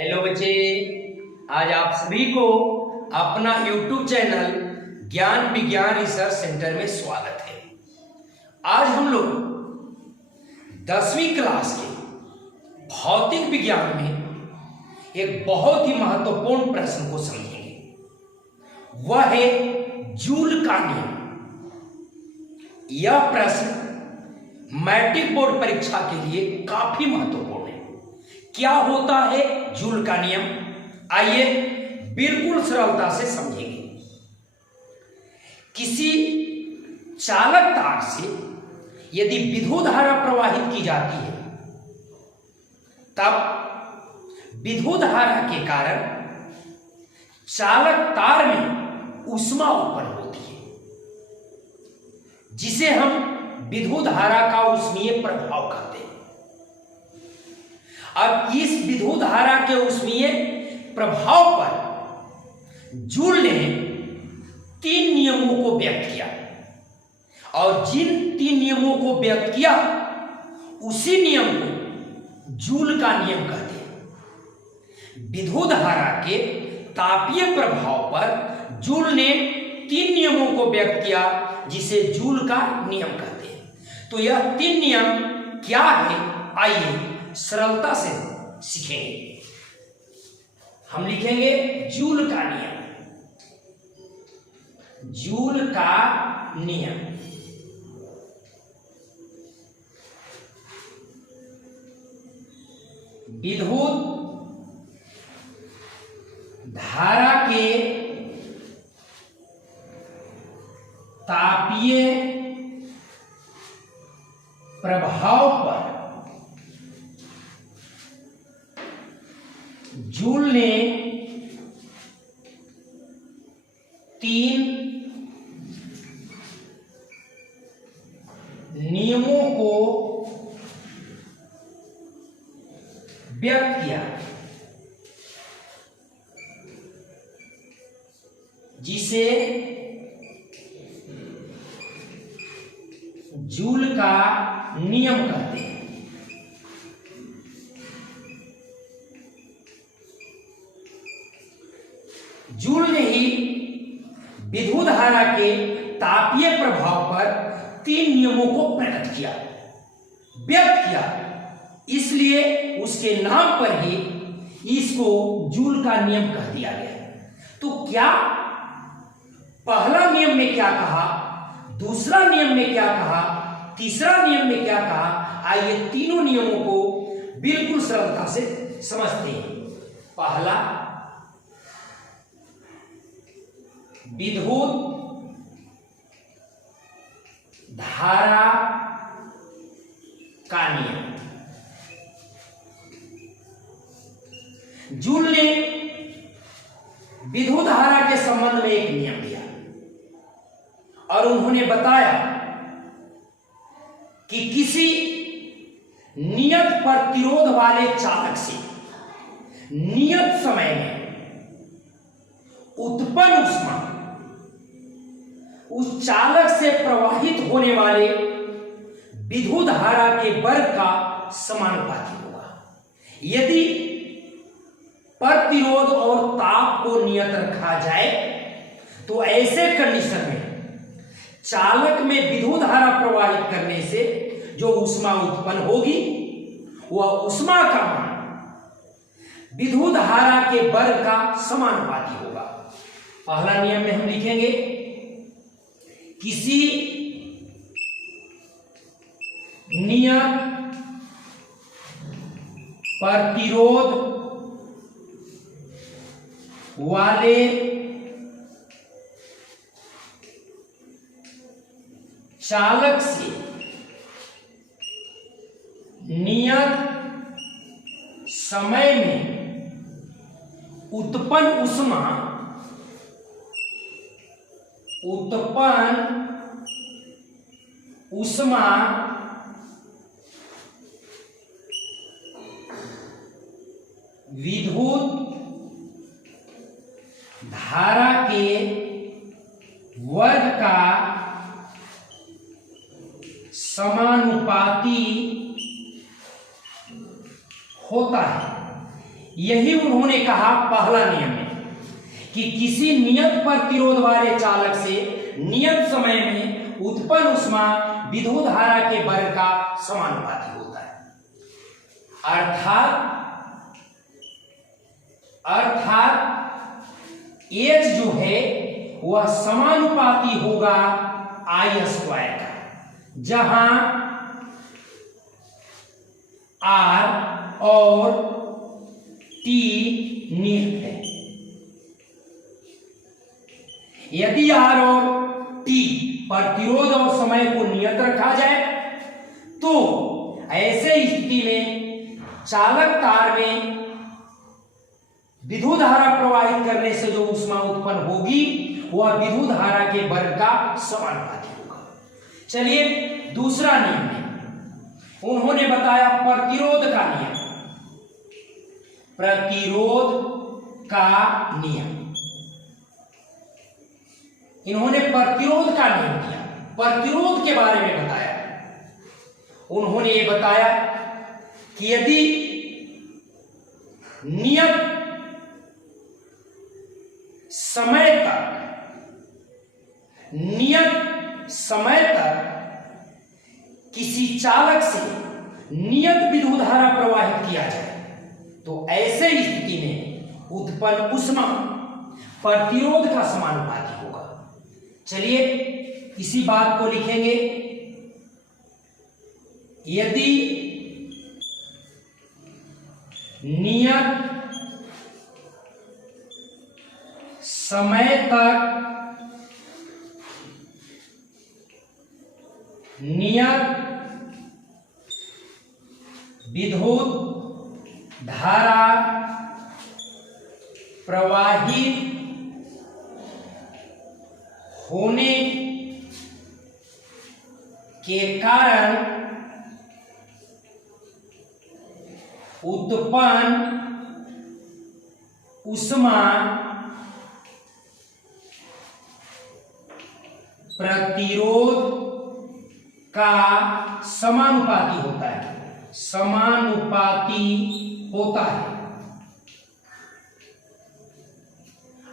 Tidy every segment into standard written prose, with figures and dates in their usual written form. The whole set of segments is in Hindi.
हेलो बच्चे, आज आप सभी को अपना YouTube चैनल ज्ञान विज्ञान रिसर्च सेंटर में स्वागत है। आज हम लोग 10वीं क्लास के भौतिक विज्ञान में एक बहुत ही महत्वपूर्ण प्रश्न को समझेंगे। वह है जूल का नियम। यह प्रश्न मैट्रिक बोर्ड परीक्षा के लिए काफी महत्वपूर्ण है। क्या होता है जूल का नियम? आइए बिल्कुल सरलता से समझेंगे। किसी चालक तार से यदि विद्युत धारा प्रवाहित की जाती है, तब विद्युत धारा के कारण चालक तार में ऊष्मा उत्पन्न होती है, जिसे हम विद्युत धारा का ऊष्मीय प्रभाव कहते हैं। अब इस विद्युत धारा के ऊष्मीय प्रभाव पर जूल ने 3 नियमों को व्यक्त किया, और जिन 3 नियमों को व्यक्त किया उसी नियम को जूल का नियम कहते हैं। विद्युत धारा के तापीय प्रभाव पर जूल ने 3 नियमों को व्यक्त किया, जिसे जूल का नियम कहते हैं। तो यह 3 नियम क्या है, आइए सरलता से सीखेंगे। हम लिखेंगे जूल का नियम। जूल का नियम विद्युत धारा के तापीय प्रभाव पर जूल ने 3 नियमों को व्यक्त किया, जिसे जूल का नियम कहते हैं। जूल ने ही विद्युत धारा के तापीय प्रभाव पर 3 नियमों को प्रकट किया, व्यक्त किया, इसलिए उसके नाम पर ही इसको जूल का नियम कह दिया गया। तो क्या पहला नियम में क्या कहा, दूसरा नियम में क्या कहा, तीसरा नियम में क्या कहा, आइए तीनों नियमों को बिल्कुल सरलता से समझते हैं। पहला, विद्युत धारा का नियम। जूल ने विद्युत धारा के संबंध में एक नियम दिया, और उन्होंने बताया कि किसी नियत प्रतिरोध वाले चालक से नियत समय में उत्पन्न ऊष्मा उस चालक से प्रवाहित होने वाले विद्युत धारा के वर्ग का समानुपाती होगा। यदि प्रतिरोध और ताप को नियत रखा जाए, तो ऐसे कंडीशन में चालक में विद्युत धारा प्रवाहित करने से जो ऊष्मा उत्पन्न होगी, वह ऊष्मा का मान विद्युत धारा के वर्ग का समानुपाती होगा। पहला नियम में हम लिखेंगे, किसी नियत प्रतिरोध वाले चालक से नियत समय में उत्पन्न ऊष्मा विद्युत धारा के वर्ग का समानुपाती होता है। यही उन्होंने कहा पहला नियम में कि किसी नियत प्रतिरोध वाले चालक से नियत समय में उत्पन्न ऊष्मा विद्युत धारा के वर्ग का समानुपाती होता है। अर्थात H जो है वह समानुपाती होगा I स्क्वायर का, जहां R और T नियत है। यदि R और T प्रतिरोध और समय को नियत रखा जाए तो ऐसे स्थिति में चालक तार में विद्युत धारा प्रवाहित करने से जो ऊष्मा उत्पन्न होगी वह विद्युत धारा के वर्ग का समानुपाती होगा। चलिए दूसरा नियम है, उन्होंने बताया प्रतिरोध का नियम। प्रतिरोध का नियम, इन्होंने प्रतिरोध का नियम दिया, प्रतिरोध के बारे में बताया। उन्होंने ये बताया कि यदि नियत समय तक किसी चालक से नियत विद्युत धारा प्रवाहित किया जाए तो ऐसे स्थिति में उत्पन्न ऊष्मा प्रतिरोध का समानुपाती होगा। चलिए इसी बात को लिखेंगे। यदि नियत समय तक नियत विद्युत धारा प्रवाहित होने के कारण उत्पन्न ऊष्मा प्रतिरोध का समानुपाती होता है, समानुपाती होता है।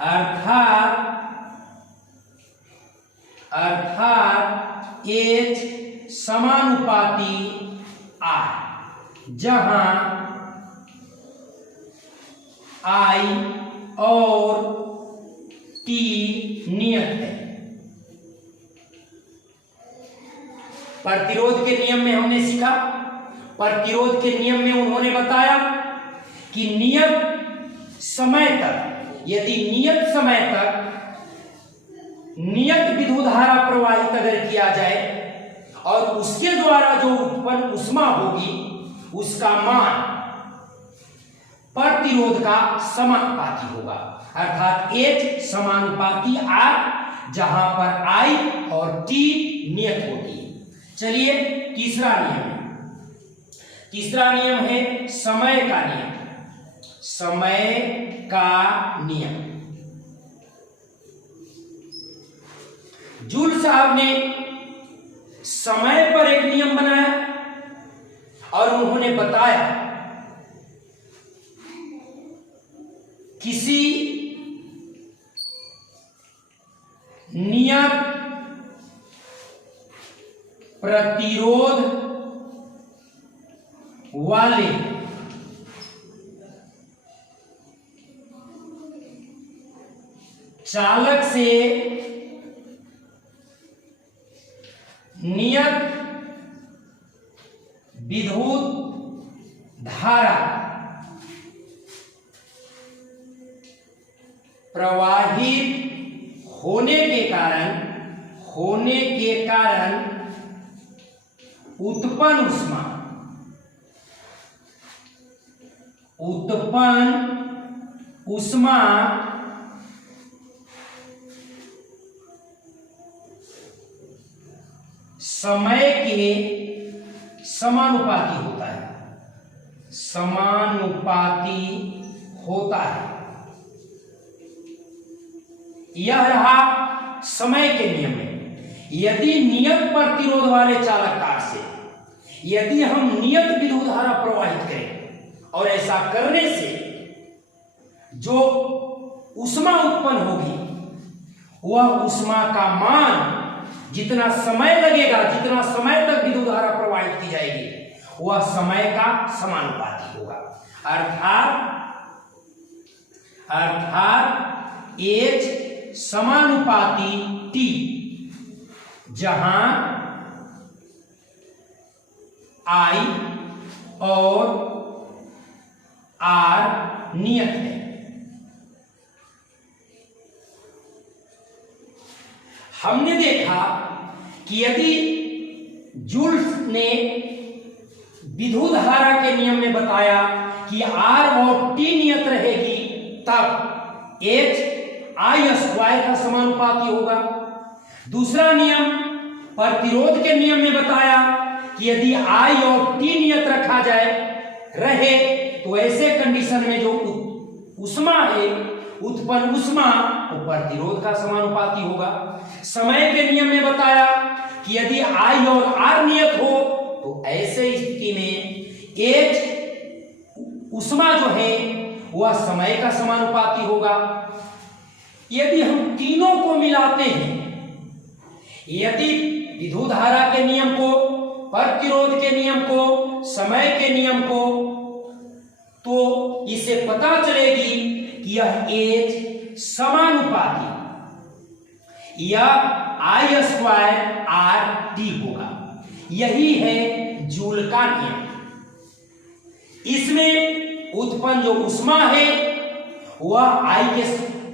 अर्थात H समानुपाती R, जहां I और T नियत है। प्रतिरोध के नियम में हमने सीखा, प्रतिरोध के नियम में उन्होंने बताया कि नियत समय तक, यदि नियत समय तक नियत विद्युत धारा प्रवाहित अगर किया जाए और उसके द्वारा जो उत्पन्न ऊष्मा होगी उसका मान प्रतिरोध का समानुपाती होगा। अर्थात H समानुपाती R, जहां पर I और T नियत होती है। चलिए तीसरा नियम है, तीसरा नियम है समय का नियम। समय का नियम, जूल साहब ने समय पर एक नियम बनाया और उन्होंने बताया किसी नियत प्रतिरोध वाले चालक से नियत विद्युत धारा प्रवाहित होने के कारण उत्पन्न ऊष्मा समय के समानुपाती होता है, समानुपाती होता है। यह रहा समय के नियम में। यदि नियत प्रतिरोध वाले चालक तार से यदि हम नियत विद्युत धारा प्रवाहित करें और ऐसा करने से जो ऊष्मा उत्पन्न होगी वह ऊष्मा का मान जितना समय लगेगा, जितना समय तक विद्युत धारा प्रवाहित की जाएगी, वह समय का समानुपाती होगा। अर्थात H समानुपाती T, जहां I और R नियत है। हमने देखा कि यदि जूल्स ने विद्युत धारा के नियम में बताया कि R और T नियत रहेगी, तब H I स्क्वायर का समानुपाती होगा। दूसरा नियम प्रतिरोध के नियम में बताया कि यदि I और T नियत रखा रहे तो ऐसे कंडीशन में जो ऊष्मा है, उत्पन्न ऊष्मा, वो प्रतिरोध का समानुपाती होगा। समय के नियम में बताया कि यदि I और R नियत हो तो ऐसे स्थिति में H ऊष्मा जो है वह समय का समानुपाती होगा। यदि हम तीनों को मिलाते हैं, यदि विद्युत धारा के नियम को, प्रतिरोध के नियम को, समय के नियम को, तो इसे पता चलेगी कि यह H समानुपाती या I स्क्वायर R T होगा। यही है जूल का नियम। इसमें उत्पन्न जो ऊष्मा है वह I के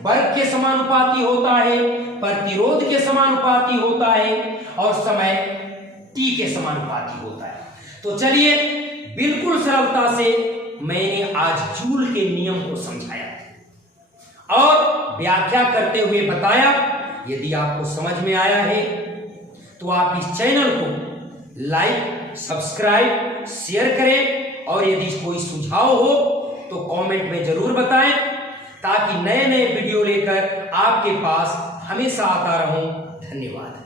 वर्ग के समानुपाती होता है, प्रतिरोध के समानुपाती होता है और समय T के समानुपाती होता है। तो चलिए, बिल्कुल सरलता से मैंने आज जूल के नियम को समझाया और व्याख्या करते हुए बताया। यदि आपको समझ में आया है तो आप इस चैनल को लाइक, सब्सक्राइब, शेयर करें और यदि कोई सुझाव हो तो कमेंट में जरूर बताएं, ताकि नए नए वीडियो लेकर आपके पास हमेशा आता रहूं। धन्यवाद।